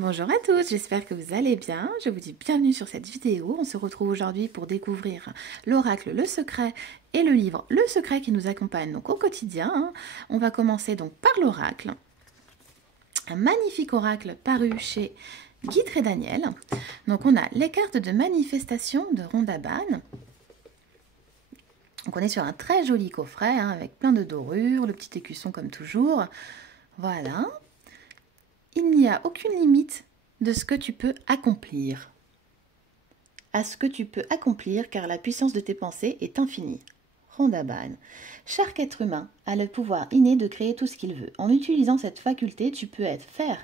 Bonjour à tous, j'espère que vous allez bien. Je vous dis bienvenue sur cette vidéo. On se retrouve aujourd'hui pour découvrir l'oracle Le Secret et le livre Le Secret qui nous accompagne donc au quotidien. On va commencer donc par l'oracle. Un magnifique oracle paru chez Guitry et Daniel. Donc on a les cartes de manifestation de Rhonda Byrne. Donc on est sur un très joli coffret avec plein de dorures, le petit écusson comme toujours. Voilà. Il n'y a aucune limite de ce que tu peux accomplir. À ce que tu peux accomplir, car la puissance de tes pensées est infinie. Rhonda Byrne. Chaque être humain a le pouvoir inné de créer tout ce qu'il veut. En utilisant cette faculté, tu peux faire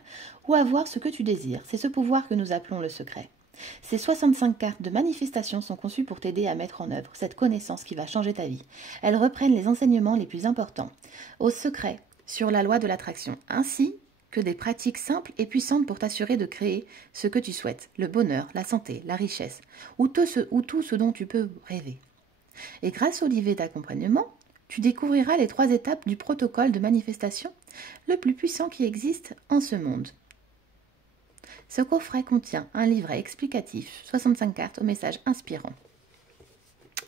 ou avoir ce que tu désires. C'est ce pouvoir que nous appelons le secret. Ces 65 cartes de manifestation sont conçues pour t'aider à mettre en œuvre cette connaissance qui va changer ta vie. Elles reprennent les enseignements les plus importants au secret sur la loi de l'attraction, ainsi que des pratiques simples et puissantes pour t'assurer de créer ce que tu souhaites, le bonheur, la santé, la richesse, ou tout ce dont tu peux rêver. Et grâce au livret d'accompagnement, tu découvriras les 3 étapes du protocole de manifestation le plus puissant qui existe en ce monde. Ce coffret contient un livret explicatif, 65 cartes au message inspirant.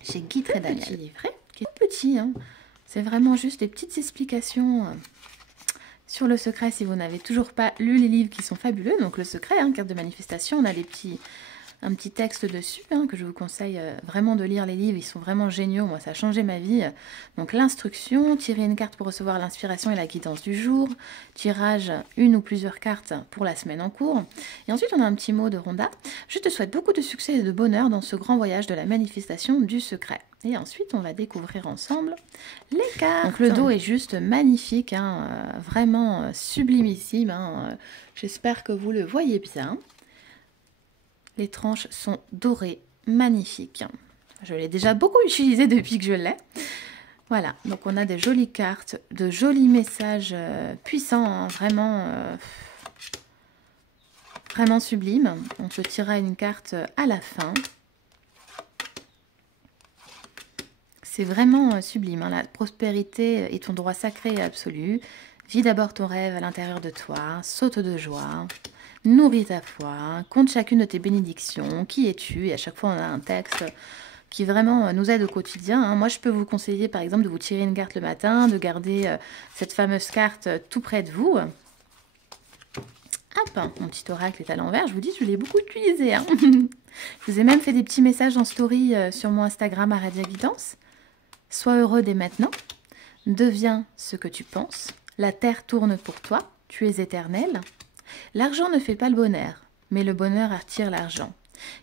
Chez Guitry et Daniel. Petit livret, qui est petit, c'est vraiment juste des petites explications sur le secret si vous n'avez toujours pas lu les livres qui sont fabuleux. Donc le secret, carte de manifestation, on a un petit texte dessus que je vous conseille vraiment de lire les livres, ils sont vraiment géniaux, moi ça a changé ma vie. Donc l'instruction, tirer une carte pour recevoir l'inspiration et la guidance du jour, tirage une ou plusieurs cartes pour la semaine en cours. Et ensuite on a un petit mot de Rhonda. Je te souhaite beaucoup de succès et de bonheur dans ce grand voyage de la manifestation du secret. Et ensuite, on va découvrir ensemble les cartes. Donc le dos est juste magnifique, vraiment sublimissime. J'espère que vous le voyez bien. Les tranches sont dorées, magnifiques. Je l'ai déjà beaucoup utilisé depuis que je l'ai. Voilà, donc on a des jolies cartes, de jolis messages puissants, vraiment sublimes. On se tirera une carte à la fin. C'est vraiment sublime, la prospérité est ton droit sacré et absolu. Vis d'abord ton rêve à l'intérieur de toi, saute de joie, nourris ta foi, compte chacune de tes bénédictions, qui es-tu? Et à chaque fois on a un texte qui vraiment nous aide au quotidien. Moi je peux vous conseiller par exemple de vous tirer une carte le matin, de garder cette fameuse carte tout près de vous. Hop, mon petit oracle est à l'envers, je vous dis, je l'ai beaucoup utilisé. Je vous ai même fait des petits messages en story sur mon Instagram à Radia Guidance. Sois heureux dès maintenant, deviens ce que tu penses, la terre tourne pour toi, tu es éternel. L'argent ne fait pas le bonheur, mais le bonheur attire l'argent.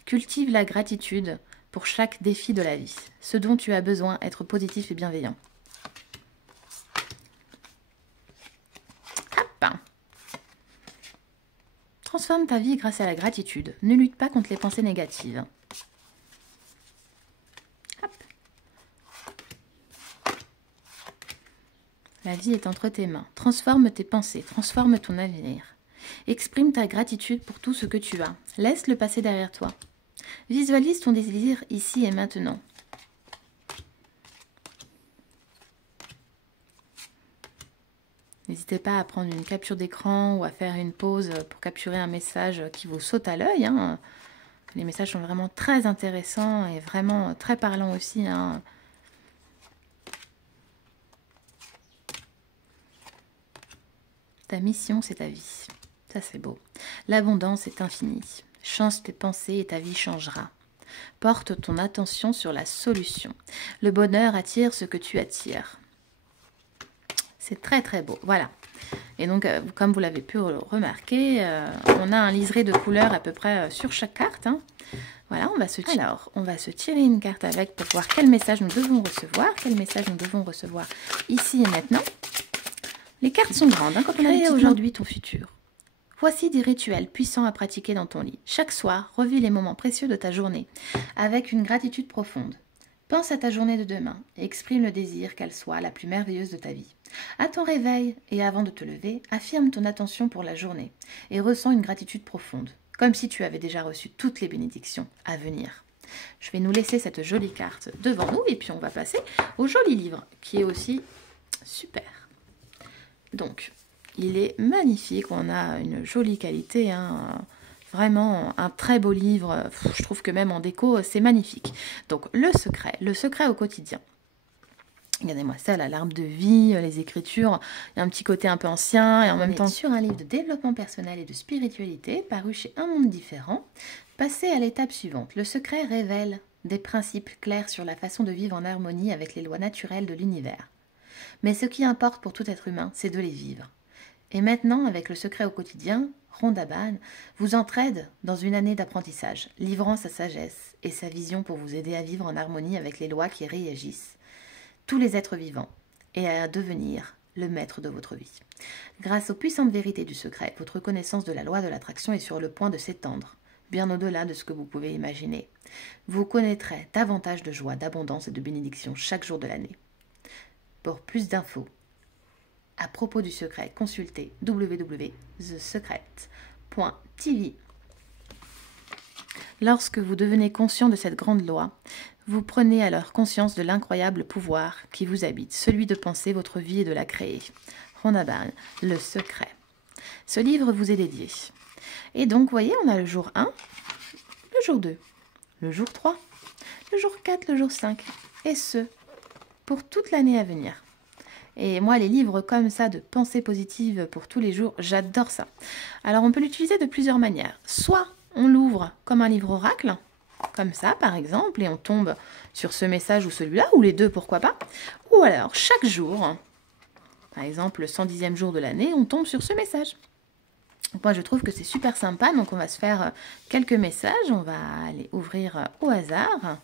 Cultive la gratitude pour chaque défi de la vie, ce dont tu as besoin, être positif et bienveillant. Hop. Transforme ta vie grâce à la gratitude, ne lutte pas contre les pensées négatives. La vie est entre tes mains. Transforme tes pensées, transforme ton avenir. Exprime ta gratitude pour tout ce que tu as. Laisse le passé derrière toi. Visualise ton désir ici et maintenant. N'hésitez pas à prendre une capture d'écran ou à faire une pause pour capturer un message qui vous saute à l'œil. Les messages sont vraiment très intéressants et vraiment très parlants aussi. Ta mission, c'est ta vie. Ça, c'est beau. L'abondance est infinie. Change tes pensées et ta vie changera. Porte ton attention sur la solution. Le bonheur attire ce que tu attires. C'est très, très beau. Voilà. Et donc, comme vous l'avez pu remarquer, on a un liseré de couleurs à peu près sur chaque carte. Voilà, on va se tirer une carte avec pour voir quel message nous devons recevoir. Quel message nous devons recevoir ici et maintenant. Les cartes sont grandes, quand on a aujourd'hui ton futur. Voici des rituels puissants à pratiquer dans ton lit. Chaque soir, revis les moments précieux de ta journée avec une gratitude profonde. Pense à ta journée de demain et exprime le désir qu'elle soit la plus merveilleuse de ta vie. À ton réveil et avant de te lever, affirme ton attention pour la journée et ressens une gratitude profonde, comme si tu avais déjà reçu toutes les bénédictions à venir. Je vais nous laisser cette jolie carte devant nous et puis on va passer au joli livre qui est aussi super. Donc, Il est magnifique, on a une jolie qualité, hein. Vraiment un très beau livre. Je trouve que même en déco, c'est magnifique. Donc le secret au quotidien. Regardez-moi ça, l'arbre de vie, les écritures, il y a un petit côté un peu ancien et en même temps sur un livre de développement personnel et de spiritualité paru chez Un Monde Différent. Passez à l'étape suivante. Le secret révèle des principes clairs sur la façon de vivre en harmonie avec les lois naturelles de l'univers. Mais ce qui importe pour tout être humain, c'est de les vivre. Et maintenant, avec le secret au quotidien, Rhonda Byrne vous entraide dans une année d'apprentissage, livrant sa sagesse et sa vision pour vous aider à vivre en harmonie avec les lois qui régissent tous les êtres vivants et à devenir le maître de votre vie. Grâce aux puissantes vérités du secret, votre connaissance de la loi de l'attraction est sur le point de s'étendre, bien au-delà de ce que vous pouvez imaginer. Vous connaîtrez davantage de joie, d'abondance et de bénédiction chaque jour de l'année. Pour plus d'infos à propos du secret, consultez www.thesecret.tv. Lorsque vous devenez conscient de cette grande loi, vous prenez alors conscience de l'incroyable pouvoir qui vous habite, celui de penser votre vie et de la créer. Rhonda Byrne, Le Secret. Ce livre vous est dédié. Et donc, vous voyez, on a le jour 1, le jour 2, le jour 3, le jour 4, le jour 5, et ce, pour toute l'année à venir. Et moi, les livres comme ça de pensée positive pour tous les jours, j'adore ça. Alors, on peut l'utiliser de plusieurs manières. Soit on l'ouvre comme un livre oracle, comme ça par exemple, et on tombe sur ce message ou celui-là, ou les deux, pourquoi pas. Ou alors, chaque jour, par exemple le 110e jour de l'année, on tombe sur ce message. Moi, je trouve que c'est super sympa, donc on va se faire quelques messages, on va les ouvrir au hasard.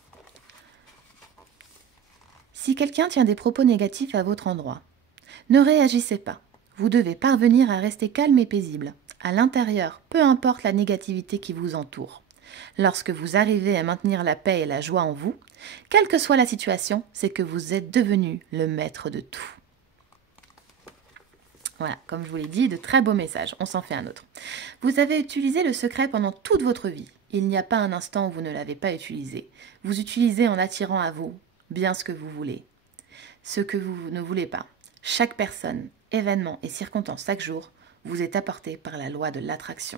Si quelqu'un tient des propos négatifs à votre endroit, ne réagissez pas. Vous devez parvenir à rester calme et paisible, à l'intérieur, peu importe la négativité qui vous entoure. Lorsque vous arrivez à maintenir la paix et la joie en vous, quelle que soit la situation, c'est que vous êtes devenu le maître de tout. Voilà, comme je vous l'ai dit, de très beaux messages. On s'en fait un autre. Vous avez utilisé le secret pendant toute votre vie. Il n'y a pas un instant où vous ne l'avez pas utilisé. Vous utilisez en attirant à vous bien ce que vous voulez, ce que vous ne voulez pas. Chaque personne, événement et circonstance chaque jour vous est apporté par la loi de l'attraction.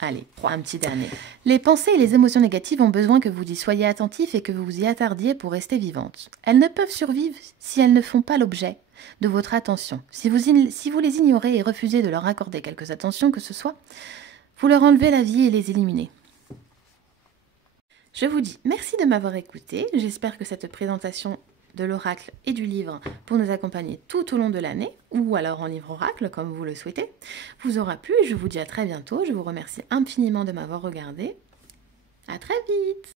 Allez, un petit dernier. Les pensées et les émotions négatives ont besoin que vous y soyez attentif et que vous vous y attardiez pour rester vivantes. Elles ne peuvent survivre si elles ne font pas l'objet de votre attention. Si vous les ignorez et refusez de leur accorder quelques attentions que ce soit, vous leur enlevez la vie et les éliminez. Je vous dis merci de m'avoir écouté. J'espère que cette présentation de l'oracle et du livre pour nous accompagner tout au long de l'année, ou alors en livre oracle, comme vous le souhaitez, vous aura plu. Je vous dis à très bientôt. Je vous remercie infiniment de m'avoir regardé. À très vite!